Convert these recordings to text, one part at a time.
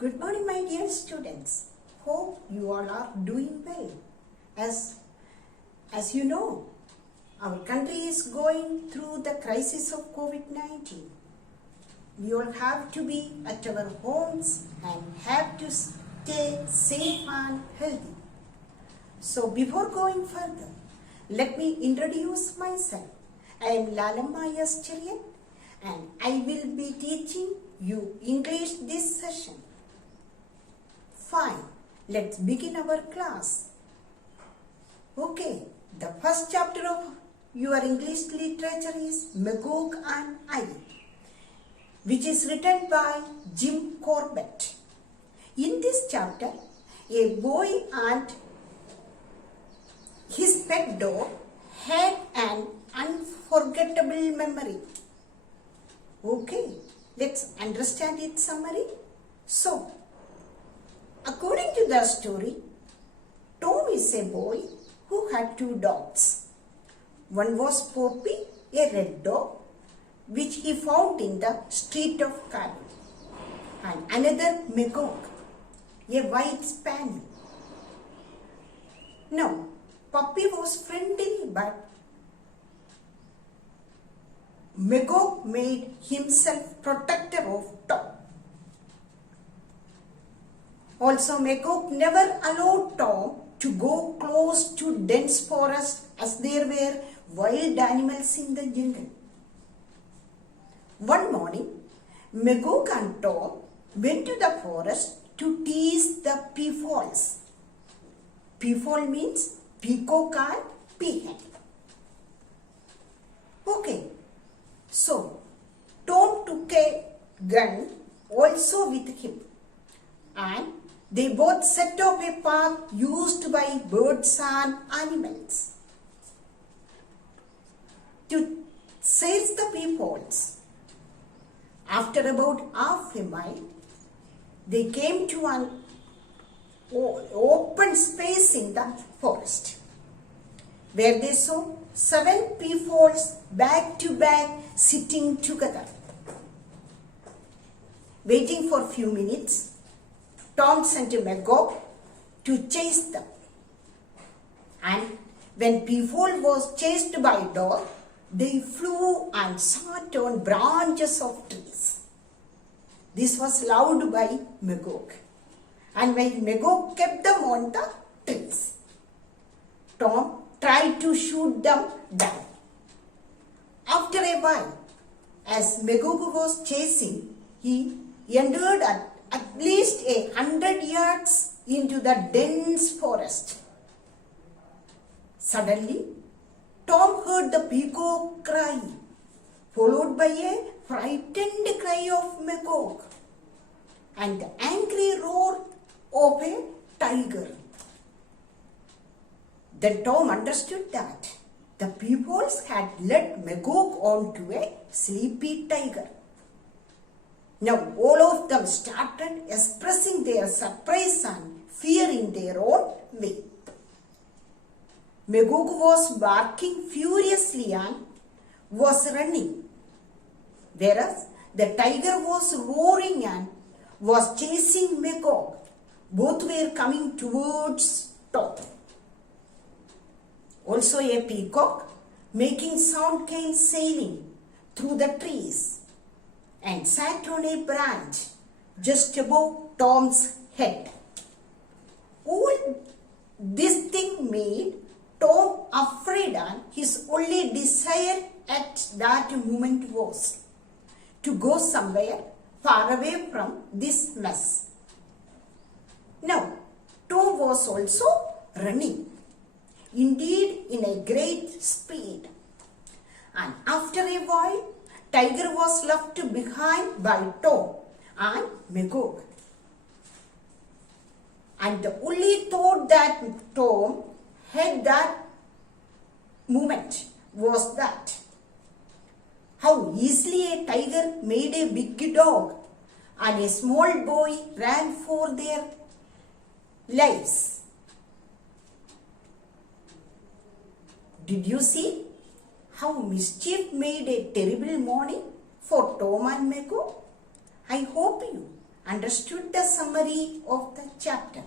Good morning, my dear students. Hope you all are doing well. As you know, our country is going through the crisis of COVID-19. We all have to be at our homes and have to stay safe and healthy. So before going further, let me introduce myself. I am Lalamma Yastirian and I will be teaching you English this session. Fine, let's begin our class. Okay, the first chapter of your English literature is Magog and I, which is written by Jim Corbett. In this chapter, a boy and his pet dog had an unforgettable memory. Okay, let's understand its summary. So, according to the story, Tom is a boy who had two dogs. One was Poppy, a red dog, which he found in the street of Cairo, and another Magog, a white spaniel. Now, Puppy was friendly, but Magog made himself protector of Tom. Also, Magog never allowed Tom to go close to dense forest as there were wild animals in the jungle. One morning, Magog and Tom went to the forest to tease the peafowls. Peafowl means peacock and peahen. Okay, so Tom took a gun also with him, and they both set off a path used by birds and animals to chase the peafowls. After about half a mile, they came to an open space in the forest, where they saw 7 peafowls back to back sitting together. Waiting for a few minutes, Tom sent Magog to chase them. And when peafowl was chased by dog, they flew and sat on branches of trees. This was loved by Magog, and when Magog kept them on the trees, Tom tried to shoot them down. After a while, as Magog was chasing, he entered at least 100 yards into the dense forest. Suddenly, Tom heard the peacock cry, followed by a frightened cry of Magog and the angry roar of a tiger. Then Tom understood that the peafowls had led Magog on to a sleepy tiger. Now all of them started expressing their surprise and fear in their own way. Magog was barking furiously and was running, whereas the tiger was roaring and was chasing Magog. Both were coming towards Tom. Also a peacock making sound came sailing through the trees and sat on a branch just above Tom's head. All this thing made Tom afraid, and his only desire at that moment was to go somewhere far away from this mess. Now, Tom was also running, indeed in a great speed, and after a while, Tiger was left behind by Tom and Magog. And the only thought that Tom had that moment was that how easily a tiger made a big dog and a small boy ran for their lives. Did you see how mischief made a terrible morning for Tom and Magog? I hope you understood the summary of the chapter.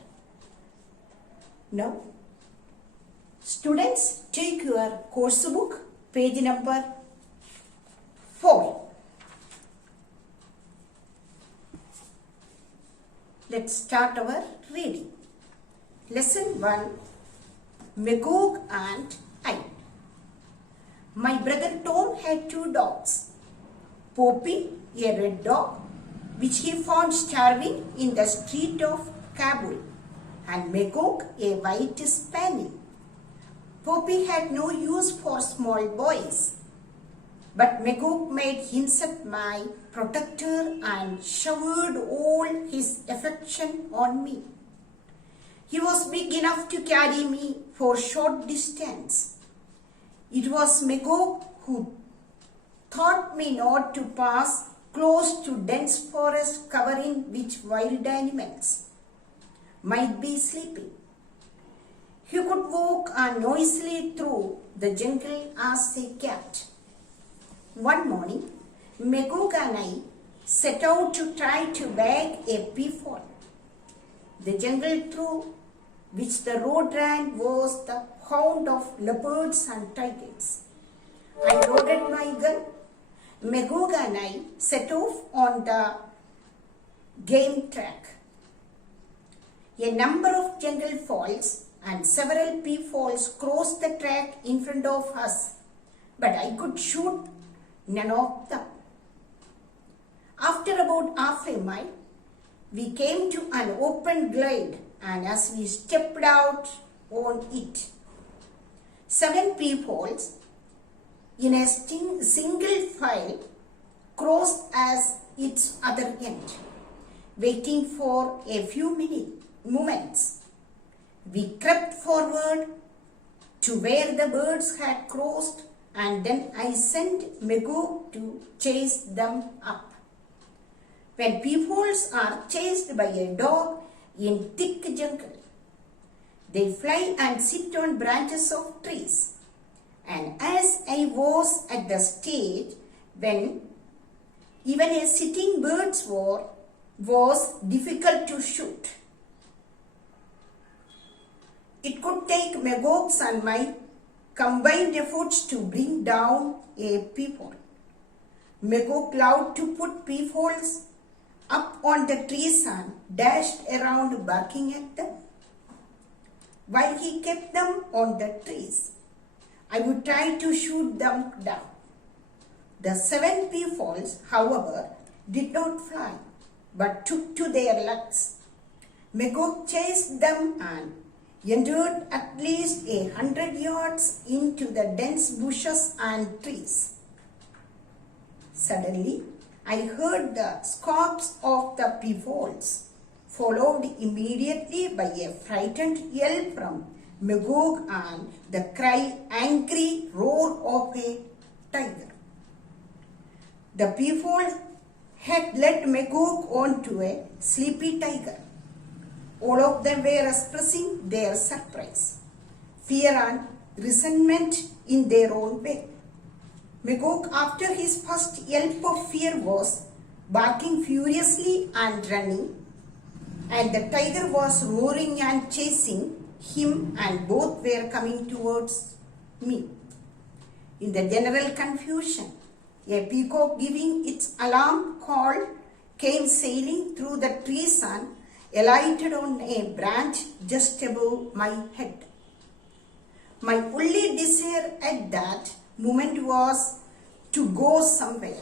Now, students, take your course book, page number 4. Let's start our reading. Lesson 1, Magog and I. My brother Tom had 2 dogs. Poppy, a red dog, which he found starving in the street of Kabul, and Magog, a white spaniel. Poppy had no use for small boys, but Magog made himself my protector and showered all his affection on me. He was big enough to carry me for short distance. It was Magog who taught me not to pass close to dense forest covering which wild animals might be sleeping. He could walk noisily through the jungle as a cat. One morning, Magog and I set out to try to bag a peafowl. The jungle through which the road ran was the haunt of leopards and tigers. I loaded my gun. Magog and I set off on the game track. A number of jungle fowls and several peafowls crossed the track in front of us, but I could shoot none of them. After about half a mile, we came to an open glade, and as we stepped out on it, 7 peafowls in a single file crossed as its other end, waiting for a few moments. We crept forward to where the birds had crossed, and then I sent Magog to chase them up. When peafowls are chased by a dog in thick jungle, they fly and sit on branches of trees. And as I was at the stage when even a sitting bird's was difficult to shoot, it could take Magog's and my combined efforts to bring down a peafowl. Magog loved to put peafowls up on the trees and dashed around barking at them. While he kept them on the trees, I would try to shoot them down. The 7 peafowls, however, did not fly, but took to their legs. Magog chased them and entered at least 100 yards into the dense bushes and trees. Suddenly, I heard the squawks of the peafowls, followed immediately by a frightened yell from Magog and the angry roar of a tiger. The peafowl had led Magog on to a sleepy tiger. All of them were expressing their surprise, fear and resentment in their own way. Magog, after his first yelp of fear, was barking furiously and running, and the tiger was roaring and chasing him, and both were coming towards me. In the general confusion, a peacock giving its alarm call came sailing through the trees and alighted on a branch just above my head. My only desire at that moment was to go somewhere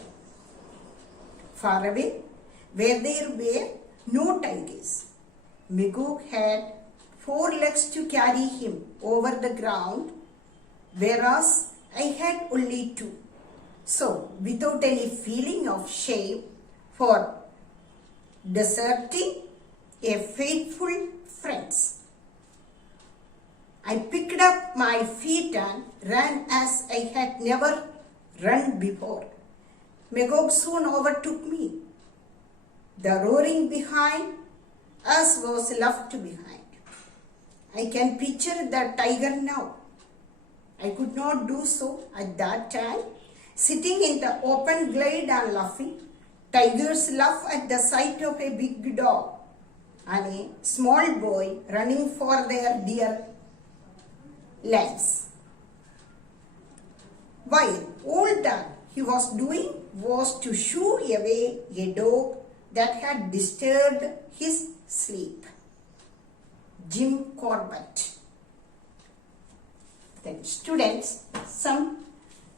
far away where there were no tigers. Magog had 4 legs to carry him over the ground, whereas I had only 2. So, without any feeling of shame for deserting a faithful friends, I picked up my feet and ran as I had never run before. Magog soon overtook me. The roaring behind us was left behind. I can picture the tiger now. I could not do so at that time, sitting in the open glade and laughing. Tigers laugh at the sight of a big dog and a small boy running for their dear lives. While all that he was doing was to shoo away a dog that had disturbed his sleep. Jim Corbett. Then students, some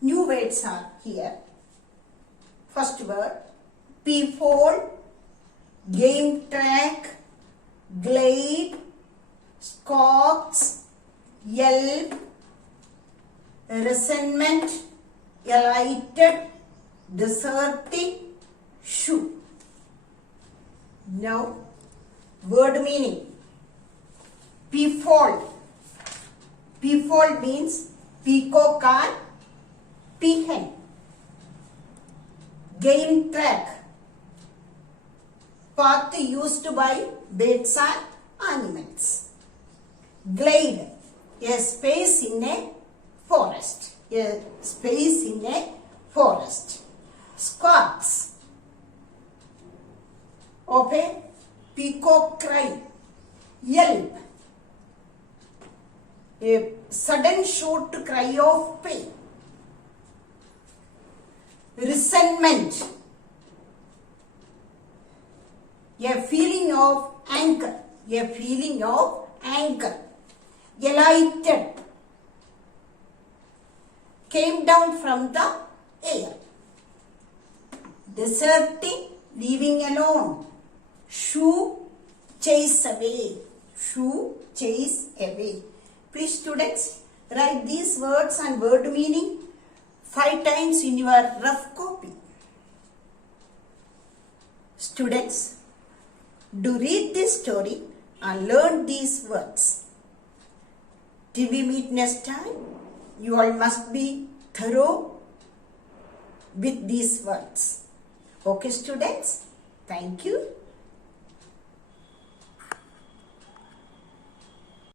new words are here. First word, peafold, game track, glade, scox, yelp, resentment, alighted, deserting, shoe. Now, word meaning. Peafold. Peafold means peacock and peahen. Game track. Path used by birds and animals. Glade. A space in a forest. A space in a forest. Squawks. Of a peacock cry. Yelp. A sudden short cry of pain. Resentment. A feeling of anger. A feeling of anger. Alighted. Came down from the air. Deserting, leaving alone. Shoo, chase away. Shoo, chase away. Please students, write these words and word meaning 5 times in your rough copy. Students, do read this story and learn these words. Till we meet next time, you all must be thorough with these words. Okay students, thank you.